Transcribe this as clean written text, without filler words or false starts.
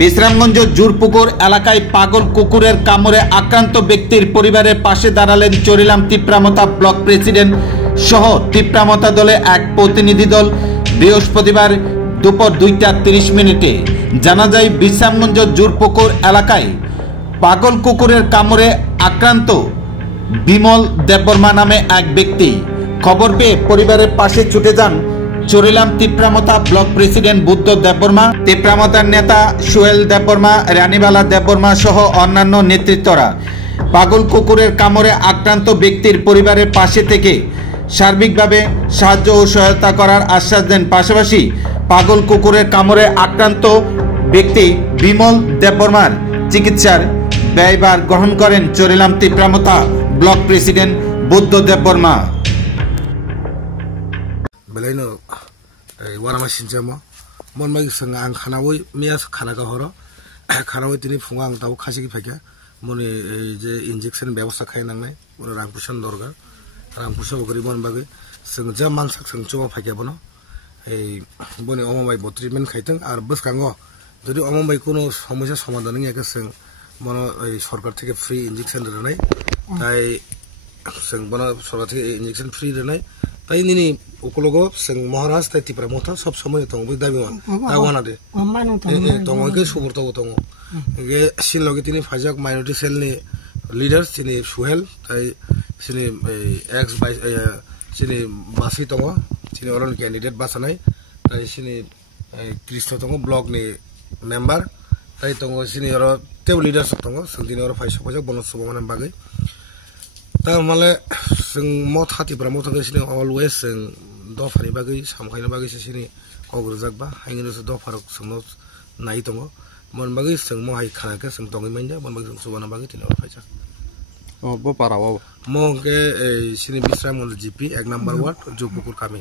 বিশ্রামগঞ্জ জুরপুকুর এলাকায় পাগল কুকুরের কামড়ে আক্রান্ত ব্যক্তির পরিবারের পাশে দাঁড়ালেন চরিলাম তিপ্রামতা ব্লক প্রেসিডেন্ট সহ তিপ্রামতা দলে এক প্রতিনিধি দল। বৃহস্পতিবার দুপুর 2:30 জানা যায় বিশ্রামগঞ্জ জুরপুকুর এলাকায় পাগল কুকুরের কামড়ে আক্রান্ত বিমল দেববর্মা নামে এক ব্যক্তি। খবর পেয়ে পরিবারের পাশে ছুটে যান চরিলাম তিপ্রামতা ব্লক প্রেসিডেন্ট বুদ্ধ দেববর্মা, তিপ্রামতার নেতা সোহেল দেববর্মা, রানীবালা দেববর্মা সহ অন্যান্য নেতৃত্বরা। পাগল কুকুরের কামড়ে আক্রান্ত ব্যক্তির পরিবারের পাশে থেকে সার্বিকভাবে সাহায্য ও সহায়তা করার আশ্বাস দেন। পাশাপাশি পাগল কুকুরের কামড়ে আক্রান্ত ব্যক্তি বিমল দেববর্মার চিকিৎসার ব্যয়ভার গ্রহণ করেন Charilam Tipra Motha block president Buddha Debbarma. Beleno warama sinjamo mon magi sanga ang khanawoi mias khana ka horo khanawoi tini funga ang tau khasi ki phaka moni je injection ব্যবস্থা খাই নাংনাই মনে রাংপুশন দরকার রাংপুশো গরি মন বাগে sing ja mangsak sing chuma phaka bono এই বনি অমবাই treatment খাইতেন আর বসকাঙ্গ যদি অমবাই কোনো সমস্যা সমাধান নিয়ে একে sing মনে এই সরকার থেকে ফ্রি ইনজেকশন দেয় নাই তাই sing মনে সরকার থেকে ইনজেকশন ফ্রি দেয় নাই তাই নিনি ওকলগো sing মহারাজ তাই তিপ্রামতা সব সময় তং বই দাবিওয়ান দাওয়ানা দে তং ওকে সুবর্ত তং গে সিনলগে তিনি ফাজাক মাইনরিটি সেল নি লিডার তিনি সোহেল তাই তিনি এক্স বাই তিনি বাসি তং তিনি অরন ক্যান্ডিডেট বাসানাই তাই তিনি কৃষ্ণ তং ব্লক নি মেম্বার তাই তং তিনি অর টেবল লিডার তং তিনি অর ফাইস ফাজাক বনস মানে বাগে তা মালে जों मत हातिफ्रा मत गासिनो अलवेज जों दफानि बागै सामखायनो बागै सिनि कग्रजाकबा हायनो दफार जों नाय दङ मन बागै जों महाय खानाके जों दङै माइना मन बागै जों सुबाना बागै तिनो फायजा बो पाराव मके सिनि बिस्रामगंज जीपी 1 नंबर वार्ड जुपुकुर कामी